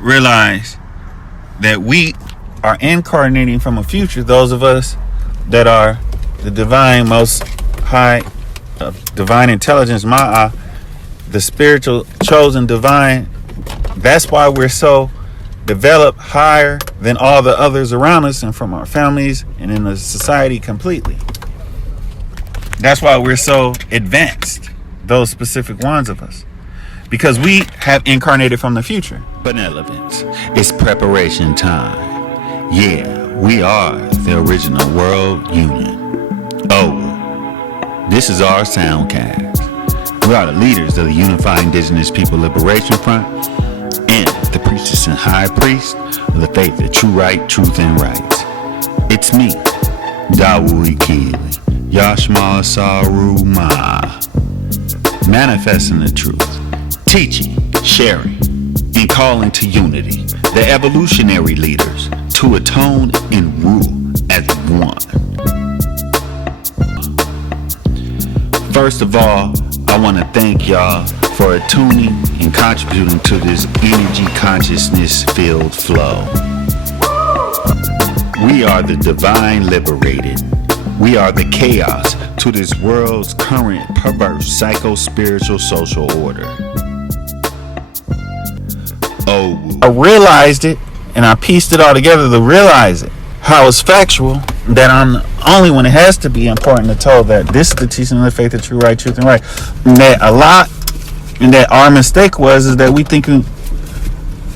realize that we are incarnating from a future. Those of us that are the divine, most high, divine intelligence, Ma'a, the spiritual chosen divine. That's why we're so developed higher than all the others around us and from our families and in the society completely. That's why we're so advanced, those specific ones of us, because we have incarnated from the future. Benevolence. It's preparation time. Yeah, we are the original world union. O.W.U. This is our soundcast. We are the leaders of the Unified Indigenous People Liberation Front and the priestess and high priest of the faith of true right, truth, and rights. It's me, O.W.U. Yashma Saru Ma, manifesting the truth, teaching, sharing, and calling to unity, the evolutionary leaders to atone and rule as one. First of all, I want to thank y'all for attuning and contributing to this energy consciousness filled flow. We are the divine liberated. We are the chaos to this world's current perverse psycho-spiritual social order. O.W.U. I realized it and I pieced it all together to realize it. How it's factual that I'm the only one. It has to be important to tell that this is the teaching of the faith of true right, truth, and right. And that a lot, and that our mistake is that we think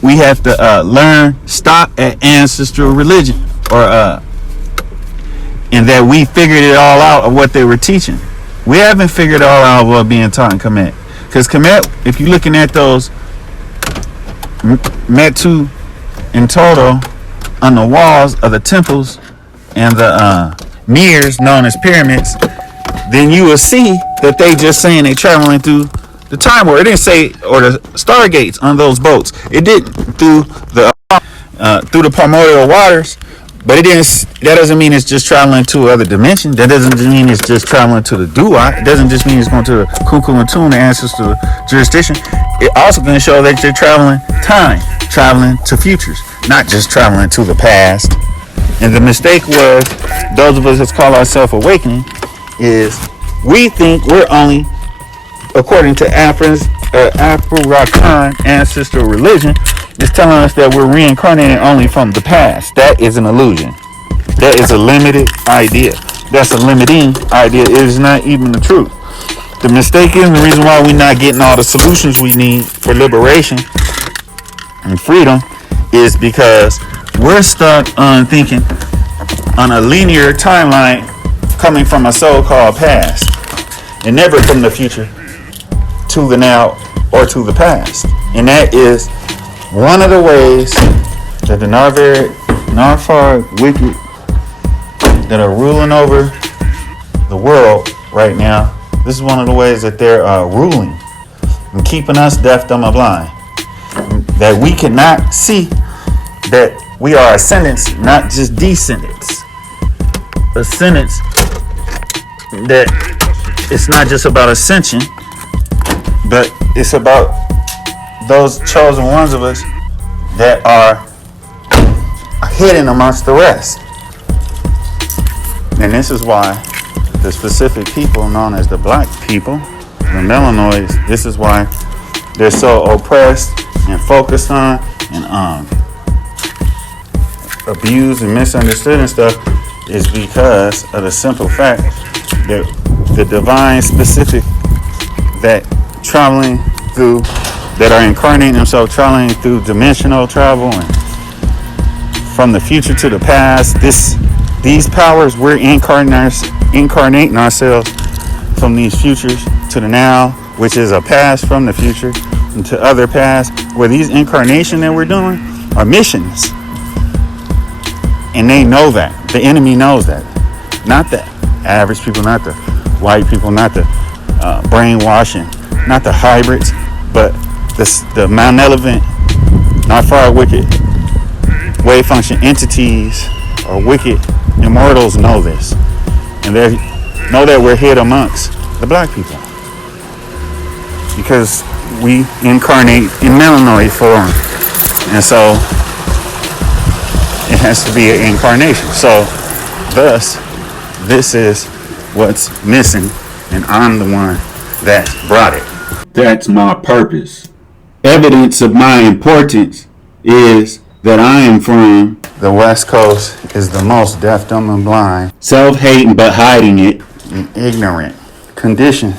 we have to learn, stop at ancestral religion, or and that we figured it all out of what they were teaching. We haven't figured it all out of what being taught in Kemet. Because Kemet, if you're looking at those Metu in total on the walls of the temples and the mirrors known as pyramids, then you will see that they just saying they traveling through the time war. It didn't say, or the stargates on those boats. It did through the primordial waters. But that doesn't mean it's just traveling to other dimension. That doesn't mean it's just traveling to the Dua. It doesn't just mean it's going to the Kunku and Tune, the ancestral jurisdiction. It also going to show that you're traveling time, traveling to futures, not just traveling to the past. And the mistake was, those of us that call ourselves awakening, is we think we're only, according to Afro-Rakan ancestral religion, is telling us that we're reincarnating only from the past. That is an illusion. That is a limited idea. That's a limiting idea. It is not even the truth. The mistake is, the reason why we're not getting all the solutions we need for liberation and freedom is because we're stuck on thinking on a linear timeline coming from a so-called past and never from the future to the now or to the past. And that is one of the ways that the Narfar wicked that are ruling over the world right now, this is one of the ways that they're ruling and keeping us deaf, dumb, and blind. That we cannot see that we are ascendants, not just descendants. Ascendants, that it's not just about ascension, but it's about those chosen ones of us that are hidden amongst the rest. And this is why the specific people known as the black people, the melanoids, this is why they're so oppressed and focused on and abused and misunderstood and stuff, is because of the simple fact that the divine specific that traveling through, that are incarnating themselves, traveling through dimensional travel and from the future to the past. These powers, we're incarnating ourselves from these futures to the now, which is a past from the future into other paths, where these incarnation that we're doing are missions. And they know that. The enemy knows that. Not the average people, not the white people, not the brainwashing, not the hybrids, but the malevolent, not far wicked, wave function entities or wicked immortals know this. And they know that we're hid amongst the black people. Because we incarnate in melanoid form. And so it has to be an incarnation. So thus, this is what's missing, and I'm the one that brought it. That's my purpose. Evidence of my importance is that I am from the West Coast, is the most deaf, dumb, and blind, self-hating but hiding it, and ignorant condition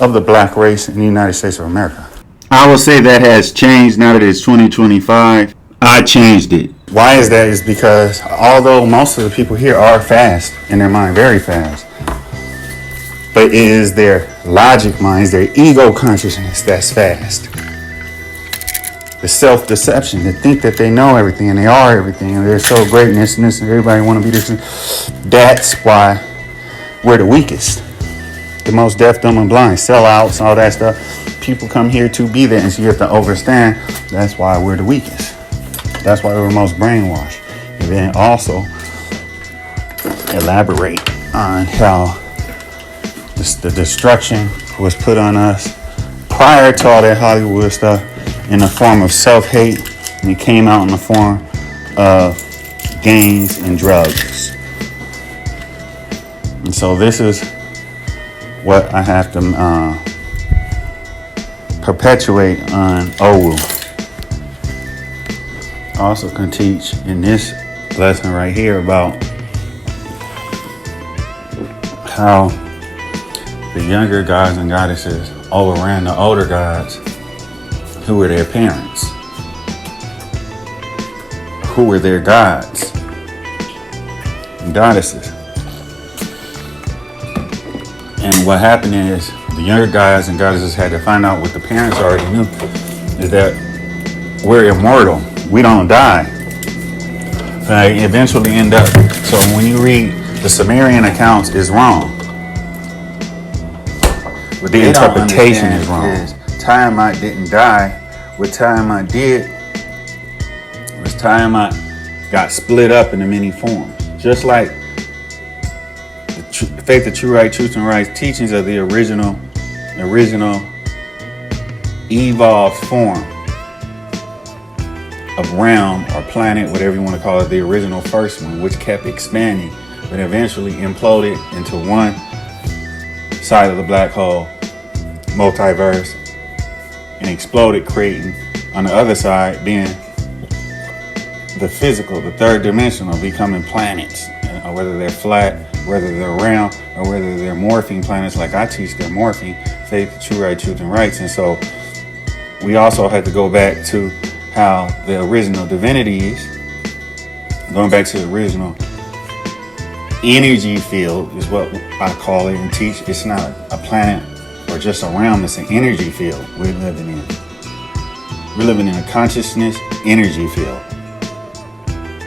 of the black race in the United States of America. I will say that has changed now that it's 2025. I changed it. Why is that? Is because although most of the people here are fast in their mind, very fast, but it is their logic minds, their ego consciousness that's fast. The self-deception, to think that they know everything and they are everything and they're so great and this and this and everybody want to be this. That's why we're the weakest. The most deaf, dumb, and blind. Sellouts, all that stuff. People come here to be there, and so you have to understand that's why we're the weakest. That's why we're most brainwashed. And then also elaborate on how the destruction was put on us prior to all that Hollywood stuff in the form of self-hate, and it came out in the form of gangs and drugs. And so this is what I have to perpetuate on O.W.U. I also can teach in this lesson right here about how the younger gods and goddesses overran the older gods who were their parents, who were their gods and goddesses. And what happened is the younger gods and goddesses had to find out what the parents already knew, is that we're immortal. We don't die. They eventually end up. So when you read the Sumerian accounts, is wrong. But the interpretation is wrong. Tiamat didn't die. What Tiamat did was Tiamat got split up into many forms. Just like the faith, the true right, truth, and right teachings of the original evolved form of realm or planet, whatever you want to call it, the original first one, which kept expanding, but eventually imploded into one side of the black hole multiverse and exploded, creating on the other side being the physical, the third dimensional, becoming planets, whether they're flat, whether they're round, or whether they're morphing planets like I teach. They're morphing faith, true right, truth, and rights. And so we also had to go back to how the original divinity is, going back to the original energy field is what I call it and teach. It's not a planet or just a realm, it's an energy field we're living in. We're living in a consciousness energy field.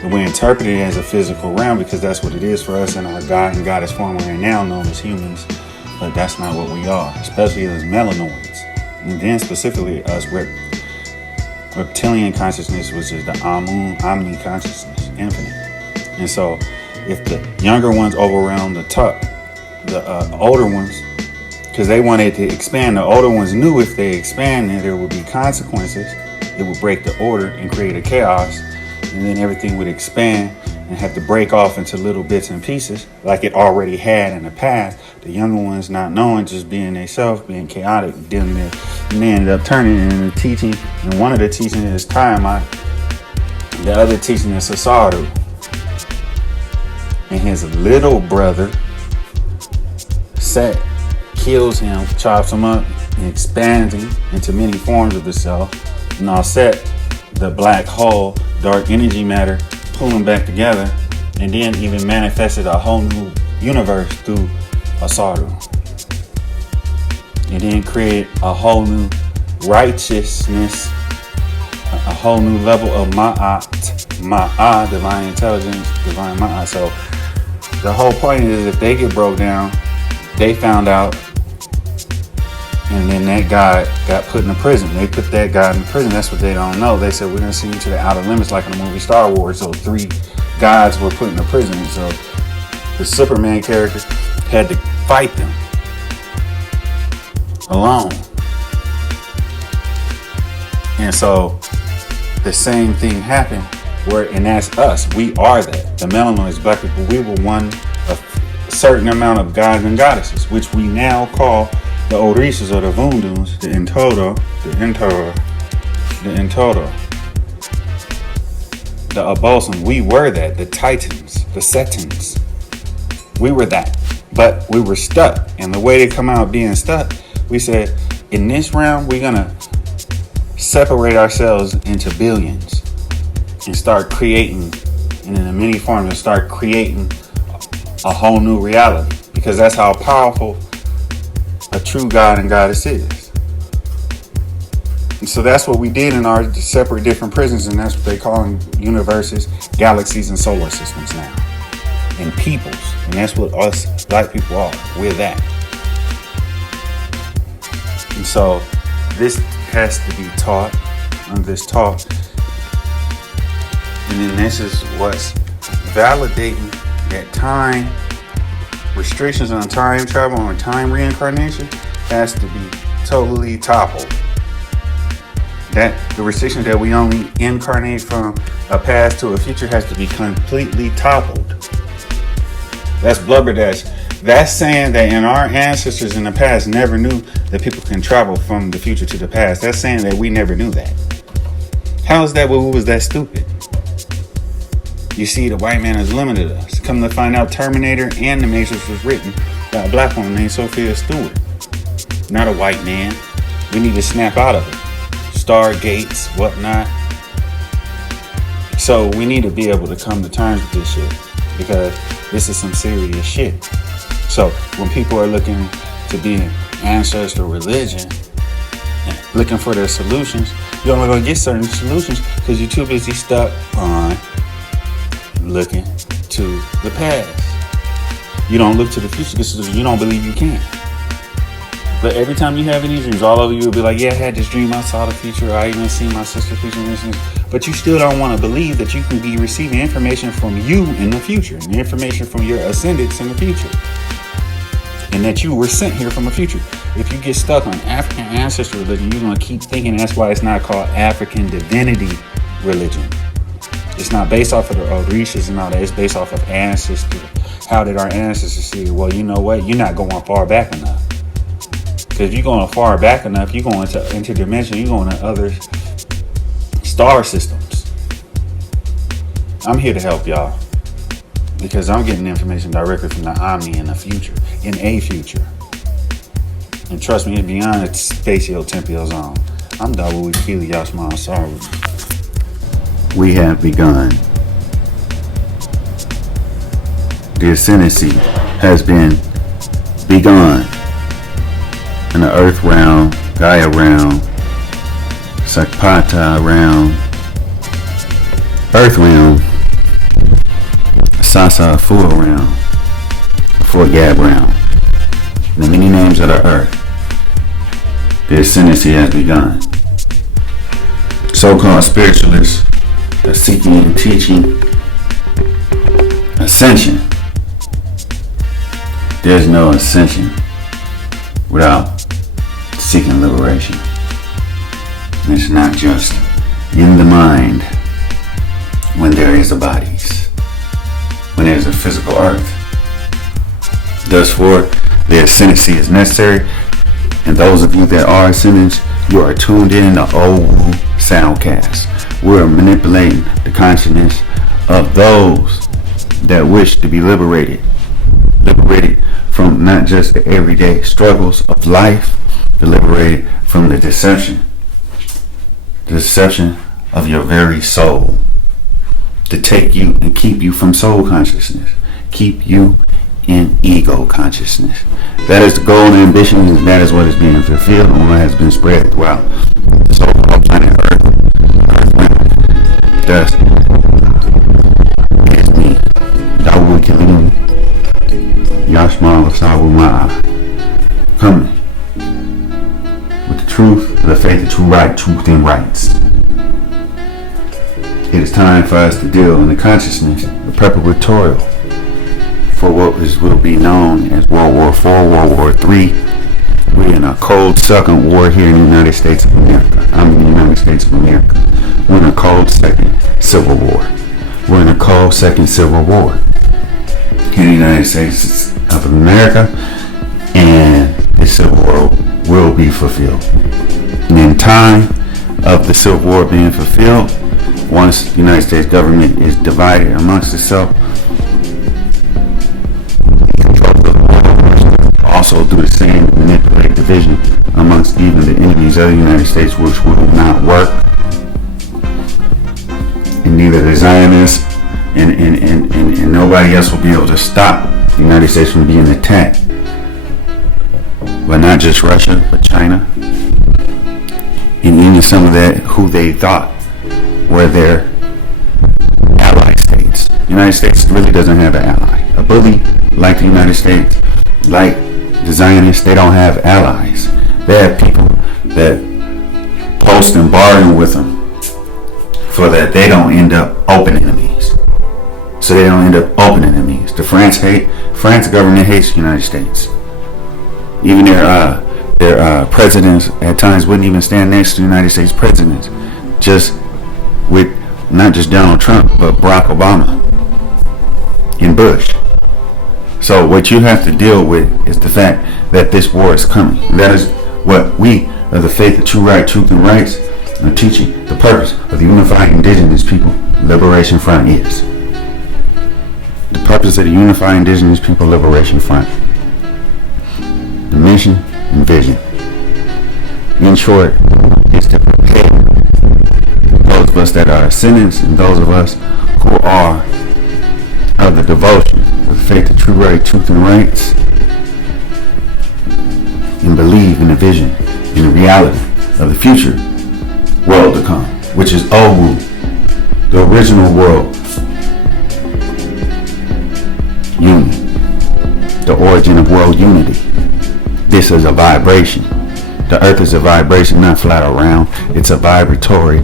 And we interpret it as a physical realm because that's what it is for us in our God and goddess form we're now known as humans. But that's not what we are, especially as melanoids. And then specifically us reptilian consciousness, which is the omni consciousness, infinite. And so if the younger ones overwhelm the older ones, because they wanted to expand, the older ones knew if they expanded, there would be consequences. It would break the order and create a chaos. And then everything would expand and have to break off into little bits and pieces like it already had in the past. The younger ones not knowing, just being themselves, being chaotic, dealing with, and they ended up turning it into teaching. And one of the teachings is Tiamat. The other teaching is assertive. And his little brother, Set, kills him, chops him up, and expands him into many forms of itself. And now Set, the black hole, dark energy matter, pulling back together, and then even manifested a whole new universe through assertive. And then create a whole new righteousness, a whole new level of ma'at, divine intelligence, divine ma'at. So the whole point is if they get broke down, they found out, and then that guy got put in a prison. They put that guy in prison. That's what they don't know. They said, we're going to send you to the outer limits like in the movie Star Wars. So 3 gods were put in a prison. So the Superman character had to fight them alone. And so the same thing happened, and that's us. We are that. The melanoids, black people, we were one of a certain amount of gods and goddesses, which we now call the Orishas or the Vunduns, the Intoto, the Abosom. We were that. The Titans, the Setins. We were that. But we were stuck. And the way they come out being stuck, we said, in this round, we're going to separate ourselves into billions and start creating, and in a mini form, and start creating a whole new reality. Because that's how powerful a true God and Goddess is. And so that's what we did in our separate different prisons, and that's what they call them universes, galaxies, and solar systems now. And peoples. And that's what us black people are. We're that. And so this has to be taught on this talk. And then this is what's validating that time restrictions on time travel and time reincarnation has to be totally toppled. That the restrictions that we only incarnate from a past to a future has to be completely toppled. That's blubberdash. That's saying that our ancestors in the past never knew that people can travel from the future to the past. That's saying that we never knew that. How is that we was that stupid? You see, the white man has limited us. Come to find out, Terminator and The Matrix was written by a black woman named Sophia Stewart. Not a white man. We need to snap out of it. Stargates, whatnot. So we need to be able to come to terms with this shit, because this is some serious shit. So when people are looking to be an ancestral religion and looking for their solutions, you're only going to get certain solutions because you're too busy stuck on looking to the past. You don't look to the future because you don't believe you can. But every time you have any dreams, all of you will be like, yeah, I had this dream, I saw the future, I even seen my sister's future. But you still don't want to believe that you can be receiving information from you in the future, and information from your ascendants in the future, and that you were sent here from the future. If you get stuck on African ancestral religion, you're going to keep thinking that's why it's not called African divinity religion. It's not based off of the Orishas and all that. It's based off of ancestry. How did our ancestors see it? Well, you know what? You're not going far back enough. Because if you're going far back enough, you're going to interdimension, you're going to other star systems. I'm here to help y'all, because I'm getting information directly from the Omni in the future, in a future. And trust me, it's beyond its spatio-temporal zone. I'm O.W.U, y'all small sorrow. We have begun. The ascendancy has been begun. In the earth realm, Gaia realm, Sakpata realm, earth realm, Sasa Full realm, Fort Gab realm, the many names of the earth. The ascendancy has begun. So-called spiritualists are seeking and teaching ascension. There's no ascension without seeking liberation. And it's not just in the mind when there is a bodies, when there's a physical earth. Thus for the ascendancy is necessary, and those of you that are ascendants, you are tuned in to O.W.U Soundcast. We're manipulating the consciousness of those that wish to be liberated from not just the everyday struggles of life, but liberated from the deception of your very soul, to take you and keep you from soul consciousness, keep you in ego consciousness. That is the goal and ambition, and that is what is being fulfilled and what has been spread throughout the so-called planet Earth. Thus, it's me, O.W.U Killing, Yashma Sawu Ma'a, coming with the truth, the faith, the true right, truth and rights. It is time for us to deal in the consciousness, the preparatorial for what will be known as World War IV, World War III. We're in a cold second war here in the United States of America. I'm in the United States of America. We're in a cold second Civil War in the United States of America, and the Civil War will be fulfilled. And in time of the Civil War being fulfilled, once the United States government is divided amongst itself, also do the same, manipulate division amongst even the enemies of the United States, which will not work. And neither the Zionists and nobody else will be able to stop the United States from being attacked. But not just Russia, but China. And even some of that who they thought were their ally states. The United States really doesn't have an ally. A bully like the United States, like the Zionists, they don't have allies. They have people that post and bargain with them for that they don't end up open enemies. So they don't end up open enemies. The France government hates the United States. Even their presidents at times wouldn't even stand next to the United States presidents, just with not just Donald Trump, but Barack Obama and Bush. So what you have to deal with is the fact that this war is coming. And that is what we of the faith of true right, truth and rights are teaching. The purpose of the Unified Indigenous People Liberation Front is. The purpose of the Unified Indigenous People Liberation Front. The mission and vision, in short, is to prepare those of us that are ascendants and those of us who are of the devotion of the faith of true right, truth and rights, and believe in the vision, in the reality of the future world to come, which is O.W.U, the original world union, the origin of world unity. This is a vibration. The earth is a vibration, not flat or round. It's a vibratory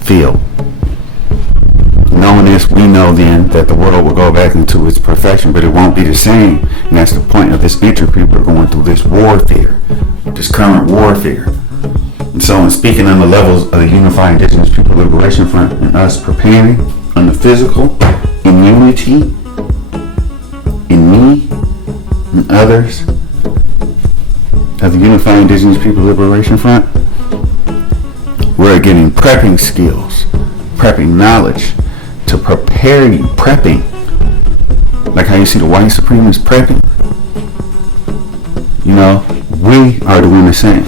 field. Knowing this, we know then that the world will go back into its perfection, but it won't be the same. And that's the point of this entropy. We're going through this warfare, this current warfare. And so in speaking on the levels of the Unified Indigenous People Liberation Front and us preparing on the physical, in unity, in me and others, of the Unified Indigenous People Liberation Front, we're getting prepping skills, prepping knowledge to prepare you, prepping. Like how you see the white supremacists prepping. You know, we are doing the same.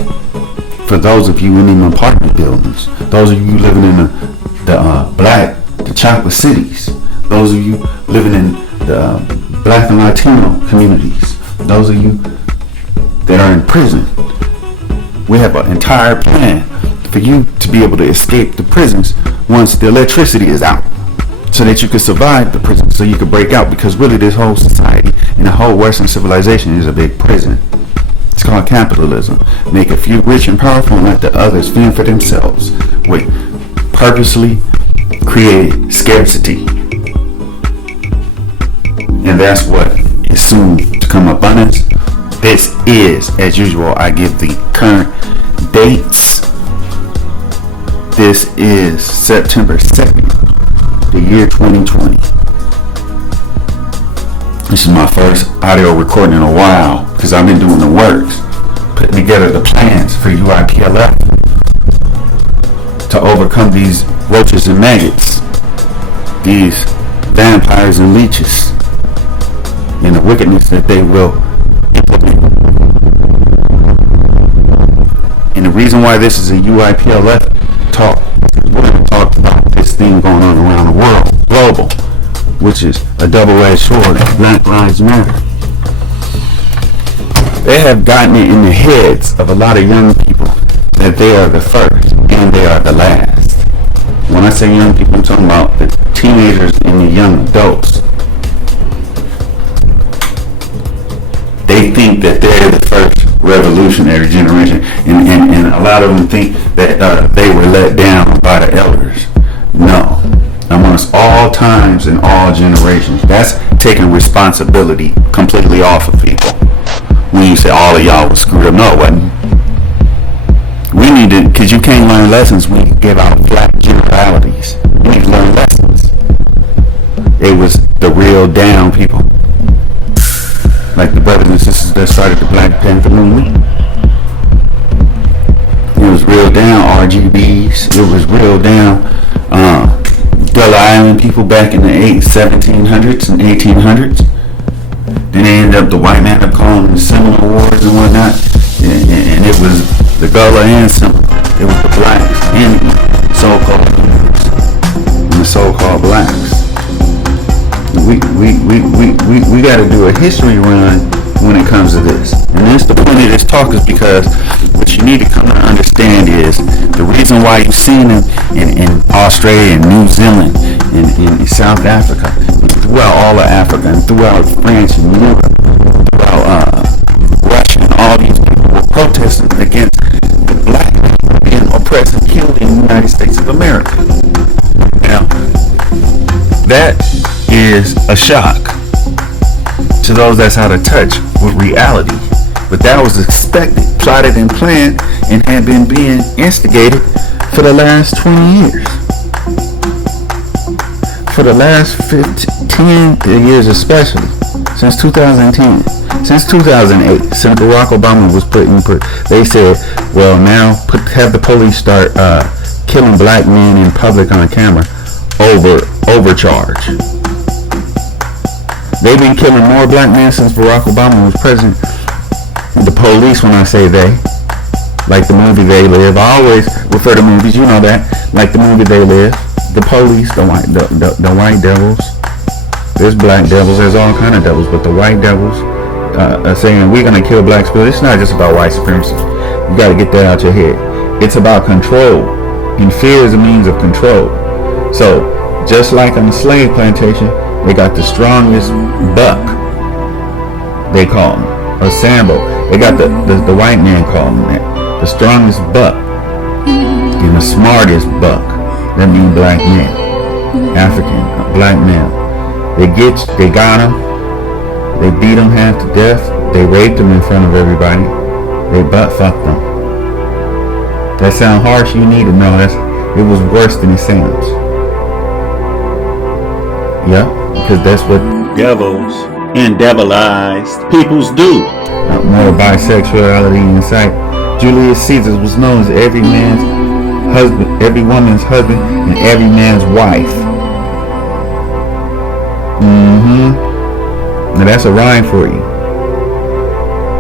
For those of you in them apartment buildings, those of you living in the chocolate cities, those of you living in the Black and Latino communities, those of you that are in prison, we have an entire plan for you to be able to escape the prisons once the electricity is out, so that you can survive the prison, so you can break out, because really this whole society and the whole Western civilization is a big prison. It's called capitalism. Make a few rich and powerful and let the others fend for themselves with purposely created scarcity. And that's what is soon to come abundance. This is, as usual, I give the current dates. This is September 2nd, the year 2020. This is my first audio recording in a while, because I've been doing the works, putting together the plans for UIPLF to overcome these roaches and maggots, these vampires and leeches, and the wickedness that they will implement. And the reason why this is a UIPLF talk is we're going to talk about this thing going on around the world, global, which is a double-edged sword. Black Lives Matter. They have gotten it in the heads of a lot of young people that they are the first and they are the last. When I say young people, I'm talking about the teenagers and the young adults. They think that they're the first revolutionary generation, and a lot of them think that they were let down by the elders. No. Amongst all times and all generations. That's taking responsibility completely off of people. When you say all of y'all was screwed up, no, it wasn't. We need to, because you can't learn lessons when you give out flat generalities. You need to learn lessons. They was the real down people. Like the brothers and sisters that started the Black Panther movement. It was real down RGBs. It was real down Gullah Island people back in the 1700s and 1800s. Then they ended up, the white man up calling them the Seminole Wars and whatnot. And it was the Gullah and Seminole. It was the blacks and the so-called blacks. And the so-called blacks. We got to do a history run when it comes to this. And that's the point of this talk, is because what you need to come to understand is the reason why you've seen them in Australia and New Zealand and in South Africa, throughout all of Africa and throughout France and Europe, throughout Russia, and all these people were protesting against the black people being oppressed and killed in the United States of America. Now, that is a shock to those that's out of touch with reality. But that was expected, plotted and planned, and had been being instigated for the last 20 years. For the last 10 years especially. Since 2010. Since 2008. Since Barack Obama was they said, well, now have the police start killing black men in public on camera overcharge. They've been killing more black men since Barack Obama was president. The police, when I say they, like the movie They Live, I always refer to movies, you know that, like the movie They Live. The police, the white devils. There's black devils, there's all kind of devils, but the white devils are saying we're gonna kill blacks. But it's not just about white supremacy. You got to get that out your head. It's about control, and fear is a means of control. So just like on the slave plantation, they got the strongest buck, they call him, or Sambo. They got the white man calling him that. The strongest buck and the smartest buck. That means black man, African, black man. They got him. They beat him half to death. They raped him in front of everybody. They butt fucked him. That sound harsh? You need to know it was worse than it sounds. Yeah, because that's what devils and devilized peoples do. More bisexuality in sight. Julius Caesar was known as every man's husband, every woman's husband, and every man's wife. Now that's a rhyme for you.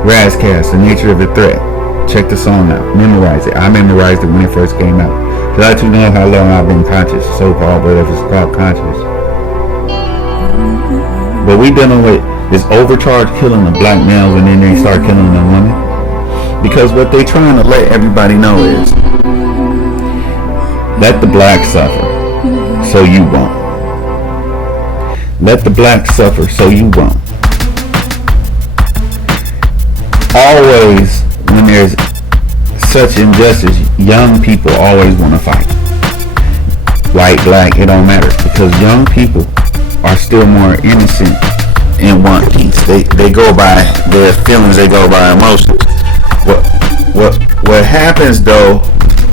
Razzcast, the nature of a threat. Check the song out. Memorize it. I memorized it when it first came out. To let you know how long I've been conscious, so-called, whatever it's called, conscious. But we dealing with this overcharge killing the black males, and then they start killing the women. Because what they trying to let everybody know is, let the black suffer, so you won't. Let the black suffer, so you won't. Always, when there's such injustice, young people always want to fight. White, black, it don't matter. Because young people are still more innocent and want peace. They go by their feelings, they go by emotions. What happens though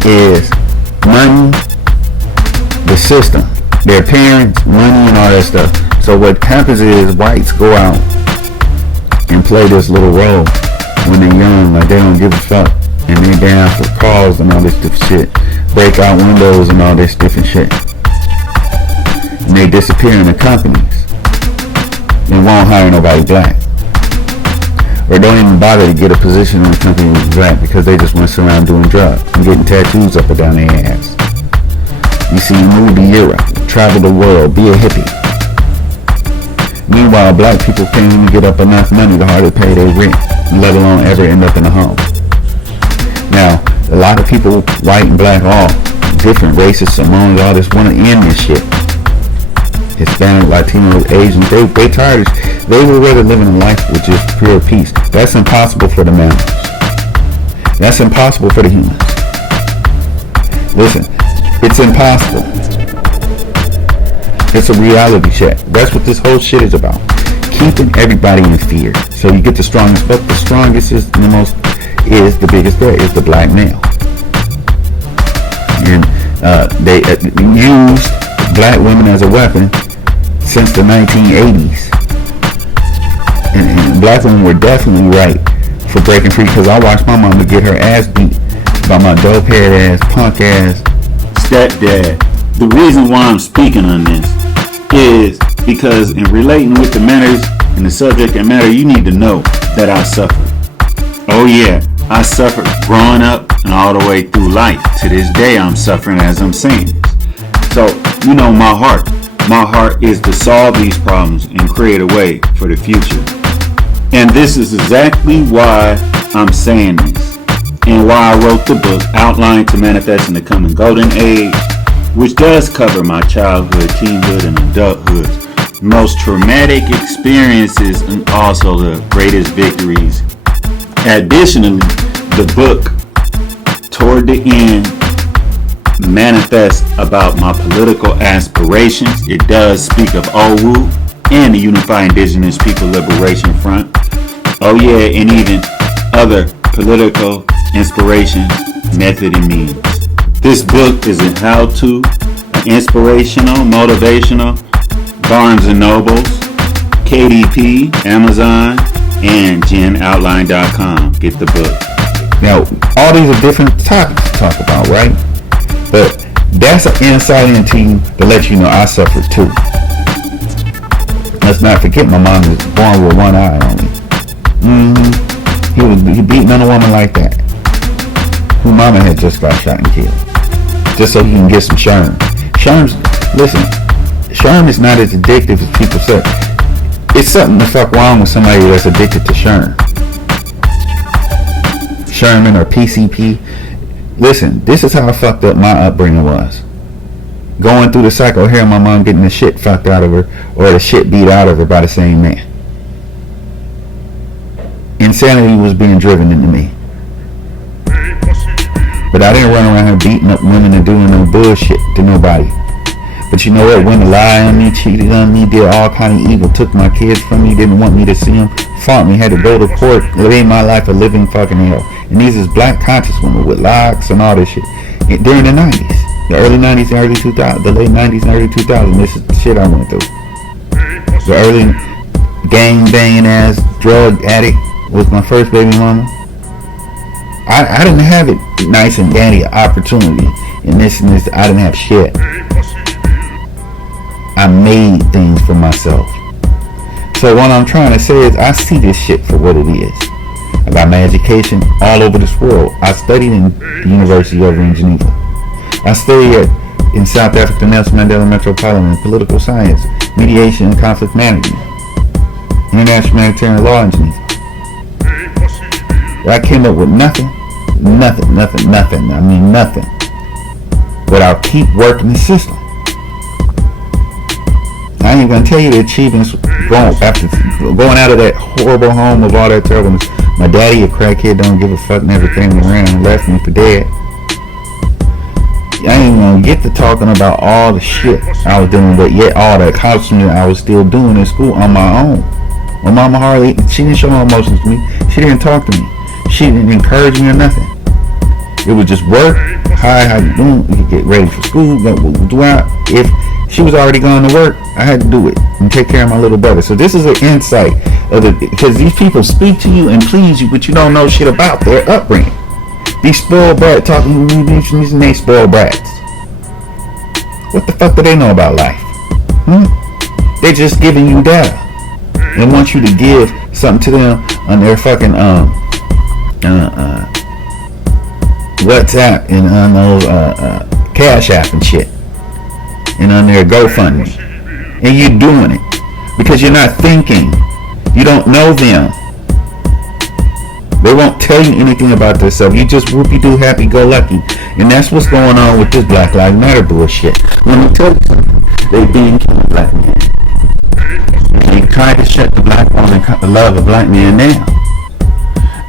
is money, the system, their parents, money and all that stuff. So what happens is whites go out and play this little role when they're young, like they don't give a fuck, and they down for cars and all this different shit, break out windows and all this different shit, and they disappear in the companies and won't hire nobody black, or don't even bother to get a position in the company with black, because they just want to sit around doing drugs and getting tattoos up and down their ass. You see, move to Europe, travel the world, be a hippie. Meanwhile, black people can't even get up enough money to hardly pay their rent, let alone ever end up in a home. Now, a lot of people, white and black, all different races, Samoans, all this, want to end this shit. Hispanic, Latinos, Asians, they tired. They would rather live in a life with just pure peace. That's impossible for the mammals. That's impossible for the humans. Listen, it's impossible. It's a reality check. That's what this whole shit is about. Keeping everybody in fear. So you get the strongest, but the strongest is the biggest threat, is the black male. And they used black women as a weapon since the 1980s. And black women were definitely right for breaking free, because I watched my mama get her ass beat by my dope head ass, punk ass stepdad. The reason why I'm speaking on this is because in relating with the matters and the subject that matter, you need to know that I suffered. Oh yeah, I suffered growing up and all the way through life. To this day, I'm suffering as I'm saying this. So, you know, my heart is to solve these problems and create a way for the future. And this is exactly why I'm saying this, and why I wrote the book, Outline to Manifest in the Coming Golden Age, which does cover my childhood, teenhood, and adulthood, most traumatic experiences, and also the greatest victories. Additionally, the book, toward the end, manifests about my political aspirations. It does speak of O.W.U and the Unified Indigenous People Liberation Front. Oh yeah, and even other political inspirations, method, and means. This book is a how-to, inspirational, motivational, Barnes & Nobles, KDP, Amazon, and GenOutline.com. Get the book. Now, all these are different topics to talk about, right? But that's an insight into you to let you know I suffered too. Let's not forget my mom was born with one eye only. He beating on a woman like that, who mama had just got shot and killed, just so he can get some Sherm. Sherm is not as addictive as people say. It's something the fuck wrong with somebody that's addicted to Sherm. Sherman or PCP. Listen, this is how fucked up my upbringing was. Going through the cycle, hearing my mom getting the shit fucked out of her, or the shit beat out of her by the same man. Insanity was being driven into me. But I didn't run around here beating up women and doing no bullshit to nobody. But you know what? Women lied on me, cheated on me, did all kind of evil, took my kids from me, didn't want me to see them, fought me, had to go to court, made my life a living fucking hell. And these is black conscious women with locks and all this shit. And during the 90s, the early 90s and early 2000s, the late 90s and early 2000s, this is the shit I went through. The early gang banging ass drug addict was my first baby mama. I didn't have it nice and dandy opportunity and this. I didn't have shit. I made things for myself. So what I'm trying to say is I see this shit for what it is. I got my education all over this world. I studied in the university over in Geneva. I studied in South Africa, Nelson Mandela Metropolitan Political Science, Mediation and Conflict Management, International Humanitarian Law in Geneva. I came up with nothing. I mean nothing. But I'll keep working the system. I ain't gonna tell you the achievements going out of that horrible home of all that terribleness. My daddy, a crackhead, don't give a fuck, never came around and left me for dead. I ain't gonna get to talking about all the shit I was doing, but yet all the accomplishment I was still doing in school on my own. My mama hardly, she didn't show no emotions to me. She didn't talk to me. She didn't encourage me or nothing. It was just work. Hi, how you doing? You get ready for school. If she was already going to work, I had to do it and take care of my little brother. So this is an insight of it, because these people speak to you and please you, but you don't know shit about their upbringing. These spoiled brats talking to me, and they spoiled brats. What the fuck do they know about life? They're just giving you data and want you to give something to them on their fucking WhatsApp and on those Cash App and shit, and on their GoFundMe, and you're doing it because you're not thinking. You don't know them. They won't tell you anything about themselves. You just whoopie-doo, happy-go-lucky, and that's what's going on with this Black Lives Matter bullshit. Let me tell you something. They been killing black men. They tried to shut the black woman, the love of black men down.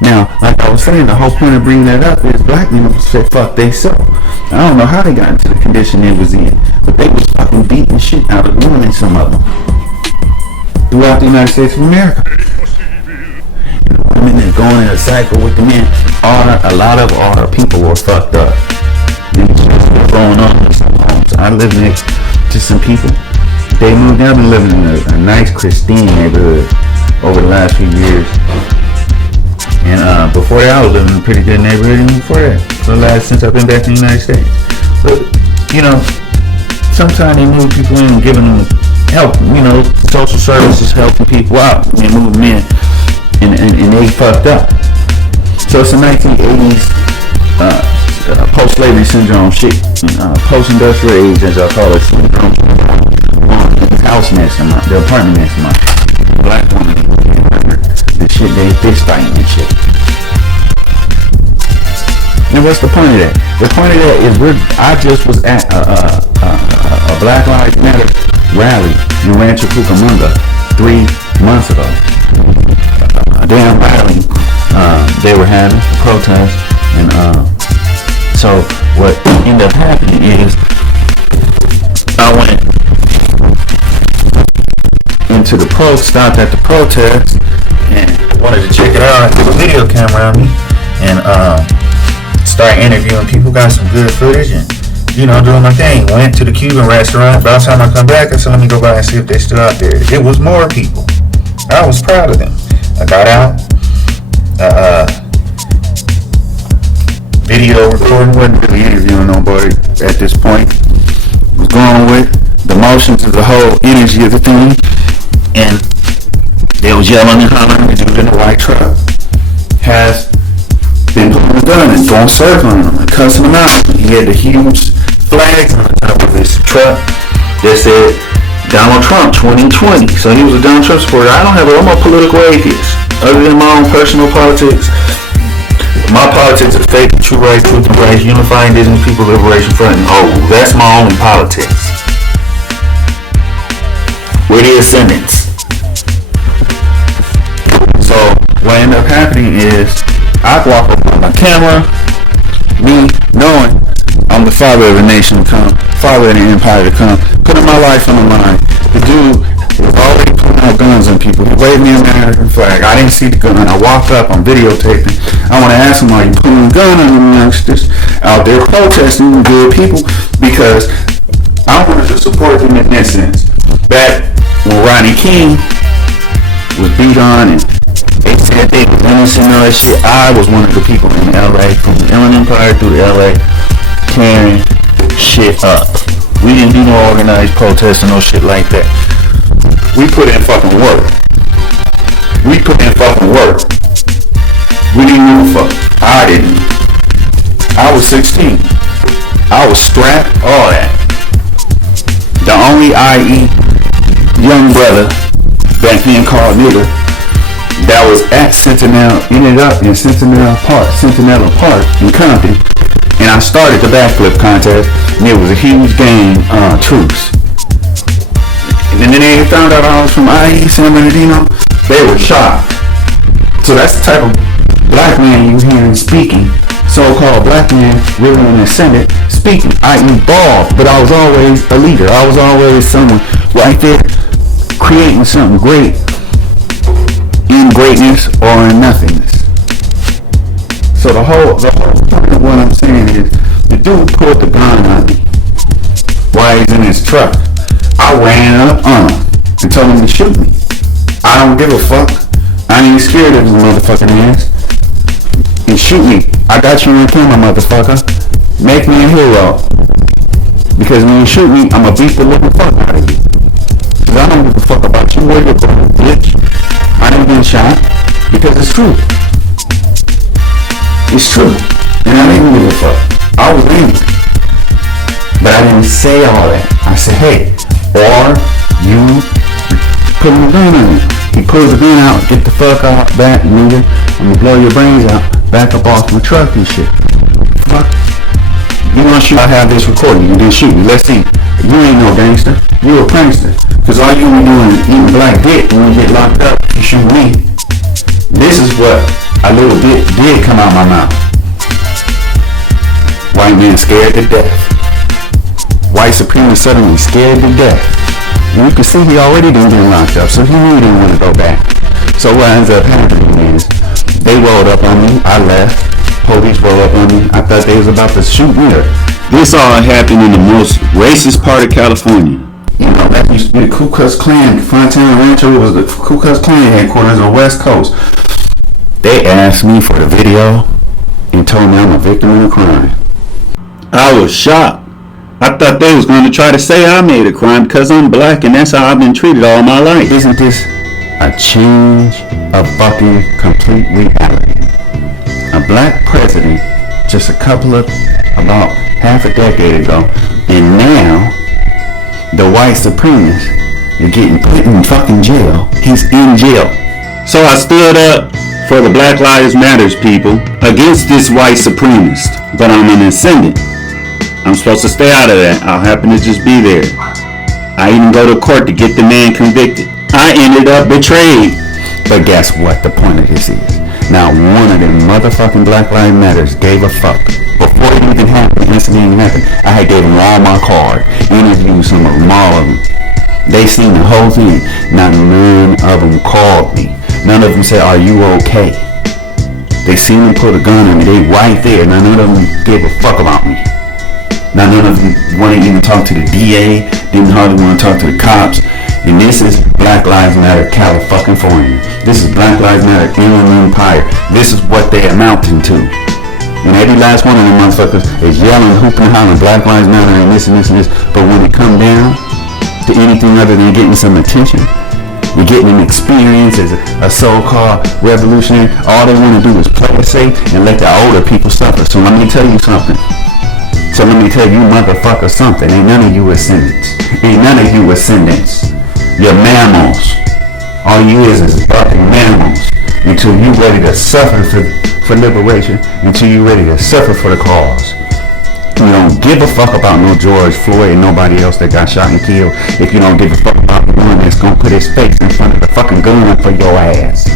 Now, like I was saying, the whole point of bringing that up is black men said fuck they self. I don't know how they got into the condition they was in, but they was fucking beating shit out of women, some of them, throughout the United States of America. And the women that going in a cycle with the men, a lot of our people were fucked up. And it's just going on in some homes. I live next to some people They moved in. I've been living in a nice, pristine neighborhood over the last few years. And before that, I was living in a pretty good neighborhood. And before that, since I've been back in the United States. But, sometimes they move people in and giving them help, social services helping people out. They move them in and they fucked up. So it's a 1980s post-slavery syndrome shit. Post-industrial age, as I call it, syndrome. The house next to mine, the apartment next to mine. Black woman, the shit, they fist fighting and shit. And what's the point of that? The point of that is I just was at a Black Lives Matter rally in Rancho Cucamonga 3 months ago. A damn rally they were having, a protest, and so what ended up happening is I went into the stopped at the protest and wanted to check it out. There was a video camera on me and start interviewing people, got some good footage and doing my thing. Went to the Cuban restaurant. By the time I come back, I said let me go by and see if they're still out there. It was more people. I was proud of them. I got out. Video recording, wasn't really interviewing nobody at this point. Was going with the motions of the whole energy of the thing. And they was yelling and hollering. The dude in the white truck has been putting a gun and going circling them and cussing them out. He had the huge flags on the top of his truck that said Donald Trump 2020. So he was a Donald Trump supporter. I'm a political atheist. Other than my own personal politics, my politics is faith and true right, truth and right, unifying Indigenous People Liberation Front and O.W.U. That's my only politics. We're the ascendants. So what ended up happening is I walk up on my camera, me knowing I'm the father of a nation to come, father of the empire to come, putting my life on the line. The dude is already putting out guns on people. He waved me an American flag. I didn't see the gun. I walked up, I'm videotaping. I want to ask him, are you putting a gun on them youngsters out there protesting with good people? Because I wanted to support them in that sense. Back when Rodney King was beat on and they said they was innocent and all that shit, I was one of the people in LA, from the Inland Empire through to LA, tearing shit up. We didn't do no organized protest and no shit like that. We put in fucking work. We didn't give a fuck. I didn't. I was 16. I was strapped, all that. The only IE young brother back then called nigger that was at Sentinel, ended up in Sentinel Park in Compton, and I started the backflip contest, and it was a huge game truce. And then they found out I was from IE San Bernardino. They were shocked. So that's the type of black man you hearing speaking, so-called black man really in the Senate speaking. I evolved, but I was always a leader. I was always someone right there creating something great in greatness or in nothingness. So the whole point of what I'm saying is the dude pulled the gun on me while he's in his truck. I ran up on him and told him to shoot me. I don't give a fuck. I ain't scared of his motherfucking ass. And shoot me. I got you on camera, motherfucker. Make me a hero. Because when you shoot me, I'ma beat the living fuck out of you. Cause I don't give a fuck about you or your brother, bitch. I done been shot. Because it's true. It's true. And I didn't give a fuck. I was angry. But I didn't say all that. I said, hey, or you putting the gun on me. He pulls the gun out, get the fuck out, back, nigga. I'm gonna blow your brains out, back up off my truck and shit. Fuck. You wanna shoot? I have this recording. You didn't shoot me. Let's see. You ain't no gangster. You a prankster. Cause all you be doing is eating black dick when you get locked up. You shoot me. This is what a little bit did come out my mouth. White man scared to death. White supremacist suddenly scared to death. And you can see he already didn't get locked up, so he knew he didn't want to go back. So what ends up happening is they rolled up on me. I left. Police rolled up on me. I thought they was about to shoot me. This all happened in the most racist part of California. You know, that used to be the Ku Klux Klan. Fontana Rancho was the Ku Klux Klan headquarters on the West Coast. They asked me for the video and told me I'm a victim of a crime. I was shocked. I thought they was going to try to say I made a crime because I'm black and that's how I've been treated all my life. Isn't this a change of fucking complete reality? A black president just about half a decade ago, and now the white supremacist is getting put in fucking jail. He's in jail. So I stood up for the Black Lives Matters people against this white supremacist, but I'm an ascendant. I'm supposed to stay out of that. I'll happen to just be there. I even go to court to get the man convicted. I ended up betrayed. But guess what the point of this is? Now one of them motherfucking Black Lives Matters gave a fuck. Before it even happened, the incident even happened, I had gave them all my card, interviewed some of them, all of them. They seen the whole thing. Now none of them called me. None of them said, are you okay? They seen them put a gun on me. They right there. Now none of them gave a fuck about me. Now none of them want to even talk to the DA. Didn't hardly want to talk to the cops. And this is Black Lives Matter California. This is Black Lives Matter Inland Empire. This is what they amounting to. And every last one of them motherfuckers is yelling, hooping, hollering, Black Lives Matter and this and this and this. But when it come down to anything other than getting some attention, you're getting an experience as a so-called revolutionary, all they want to do is play it safe and let the older people suffer. So let me tell you something. So let me tell you motherfuckers something. Ain't none of you ascendants. Ain't none of you ascendants. You're mammals. All you is fucking mammals. Until you ready to suffer for liberation. Until you ready to suffer for the cause. You don't give a fuck about no George Floyd and nobody else that got shot and killed. If you don't give a fuck about the one that's gonna put his face in front of the fucking gun for your ass.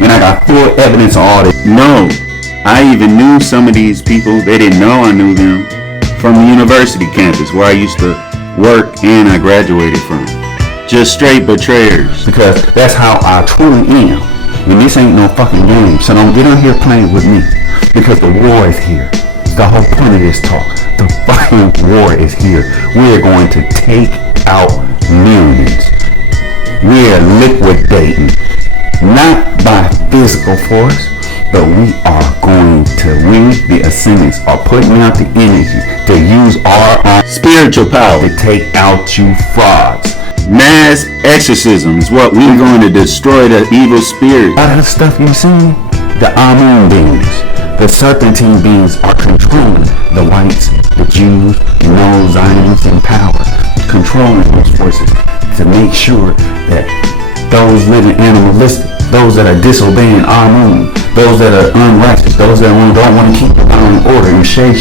And I got full evidence of all this. No, I even knew some of these people. They didn't know I knew them from the university campus where I used to work and I graduated from. Just straight betrayers. Because that's how I truly am. And this ain't no fucking game. So don't get on here playing with me. Because the war is here. The whole point of this talk. The fucking war is here. We're going to take out millions. We're liquidating. Not by physical force, but we the ascendants, are putting out the energy to use our spiritual power to take out you frauds. Mass exorcism is what we're going to destroy the evil spirit. A lot of the stuff you've seen, the Amun beings, the serpentine beings are controlling the whites, the Jews, and those Zionists in power, controlling those forces to make sure that those living animalistic, those that are disobeying Amun, those that are unrighteous, those that don't want to keep divine order and shade,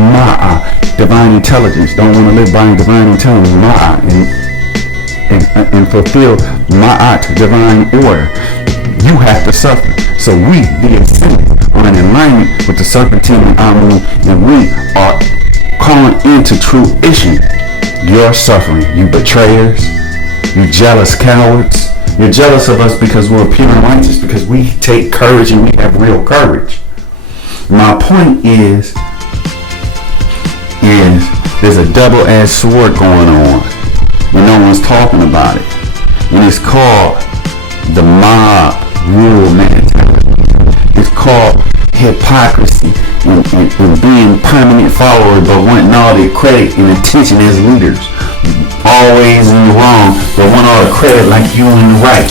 Ma'a, divine intelligence, don't want to live by divine intelligence, Ma'a, and fulfill Ma'at, divine order. You have to suffer. So we, the ascendant, are in alignment with the serpentine and Amun, and we are calling into fruition your suffering. You betrayers, you jealous cowards. You're jealous of us because we're pure and righteous, because we take courage and we have real courage. My point is there's a double-edged sword going on, and no one's talking about it. And it's called the mob rule mentality. It's called hypocrisy and being permanent followers, but wanting all the credit and attention as leaders. Always in the wrong, but want all the credit like you in the right.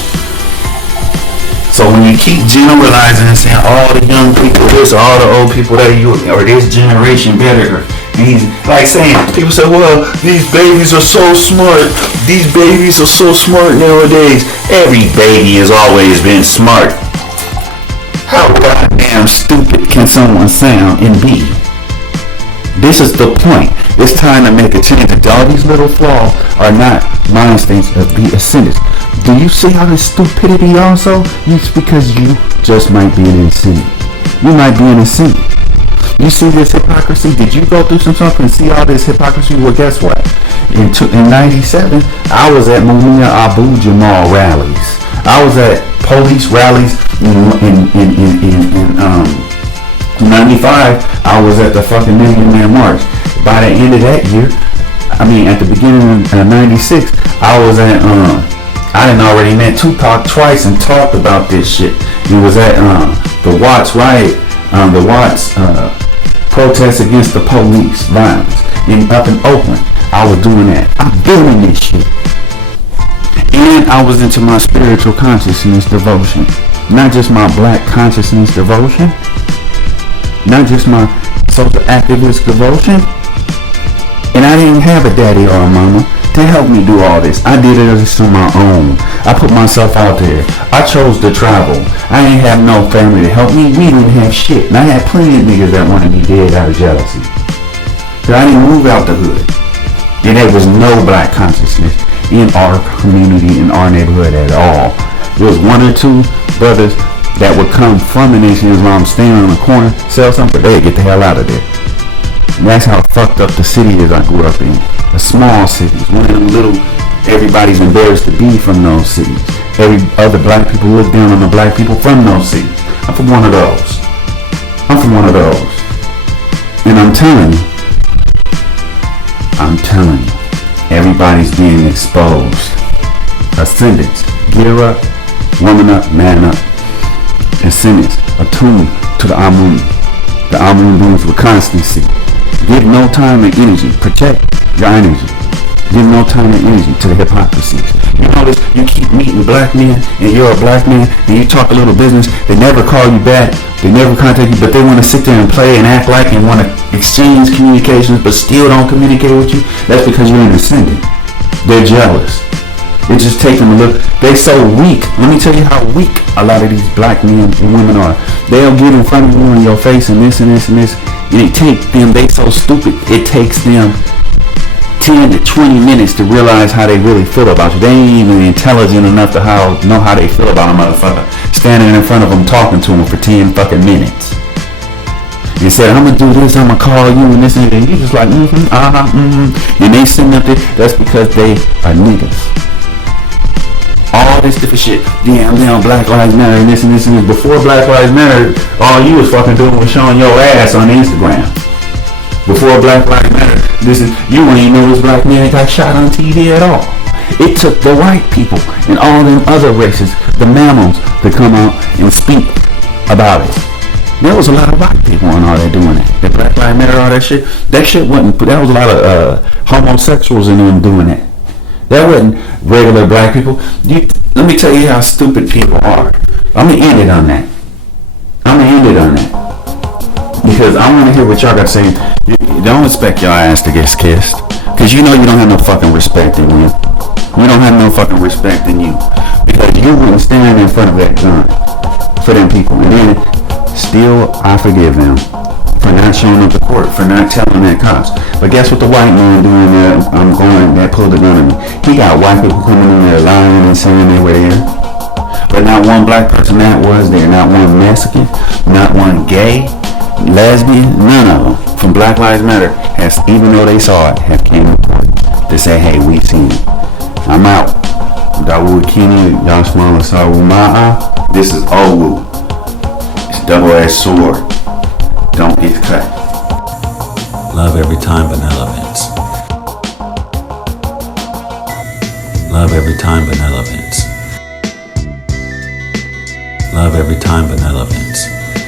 So when you keep generalizing and saying all the young people this, or all the old people that you, or this generation better, these, like saying, people say, well, these babies are so smart. These babies are so smart nowadays. Every baby has always been smart. How goddamn stupid can someone sound and be? This is the point. It's time to make a change. All these little flaws are not mind states of the ascendants. Do you see how this stupidity also? It's because you just might be an ascendant. You might be an ascendant. You see this hypocrisy? Did you go through some stuff and see all this hypocrisy? Well, guess what? In 97, I was at Mumia Abu Jamal rallies. I was at police rallies in 95. I was at the fucking Million Man March. By the end of that year, I mean, at the beginning of '96, I was at I done already met Tupac twice and talked about this shit. It was at the Watts riot, the Watts protest against the police violence up in Oakland. I was doing that. I'm doing this shit. And I was into my spiritual consciousness devotion. Not just my black consciousness devotion. Not just my social activist devotion. And I didn't have a daddy or a mama to help me do all this. I did it on my own. I put myself out there. I chose to travel. I ain't have no family to help me. We didn't have shit. And I had plenty of niggas that wanted me dead out of jealousy. So I didn't move out the hood. And there was no black consciousness in our community, in our neighborhood at all. There was one or two brothers that would come from the Nation of Islam, stand on the corner, sell something, but they'd get the hell out of there. And that's how fucked up the city is I grew up in. The small cities. One of them little, everybody's embarrassed to be from those cities. Every other black people look down on the black people from those cities. I'm from one of those. And I'm telling you, everybody's being exposed. Ascendants. Gear up, woman up, man up. Ascendants. Attuned to the Amun. The Amun brings with constancy. Give no time and energy. Protect your energy. Give no time and energy to the hypocrisies. You notice you keep meeting black men and you're a black man and you talk a little business. They never call you back. They never contact you, but they want to sit there and play and act like and want to exchange communications but still don't communicate with you. That's because you're an ascendant. They're jealous. It just takes them a look. They're so weak. Let me tell you how weak a lot of these black men and women are. They'll get in front of you in your face and this and this and this. And it takes them, they so stupid, it takes them 10 to 20 minutes to realize how they really feel about you. They ain't even intelligent enough to know how they feel about a motherfucker. Standing in front of them talking to them for 10 fucking minutes. And said, I'm gonna do this, I'm gonna call you and this and that. You just like, And they sitting up there, that's because they are niggas. All this different shit. Damn, Black Lives Matter and this and this and this. Before Black Lives Matter, all you was fucking doing was showing your ass on Instagram. Before Black Lives Matter, you wouldn't even know this black man got shot on TV at all. It took the white people and all them other races, the mammals, to come out and speak about it. There was a lot of white people on all that doing that. The Black Lives Matter, all that shit. That shit wasn't, there was a lot of homosexuals in them doing that. That wasn't regular black people. Let me tell you how stupid people are. I'm going to end it on that. Because I want to hear what y'all got to say. Don't expect your ass to get kissed. Because you know you don't have no fucking respect in you. We don't have no fucking respect in you. Because you wouldn't stand in front of that gun for them people. And then still I forgive them for not showing up to court, for not telling that cops. But guess what the white man doing there? That pulled the gun on me. He got white people coming in there lying and saying they were there. But not one black person that was there. Not one Mexican. Not one gay, lesbian. None of them from Black Lives Matter has, even though they saw it, have came to court to say, hey, we seen it. I'm out. O.W.U Kenny, y'all small and this is O.W.U. It's double-edged sword. Don't get cut. Love every time benevolence. Love every time benevolence. Love every time benevolence.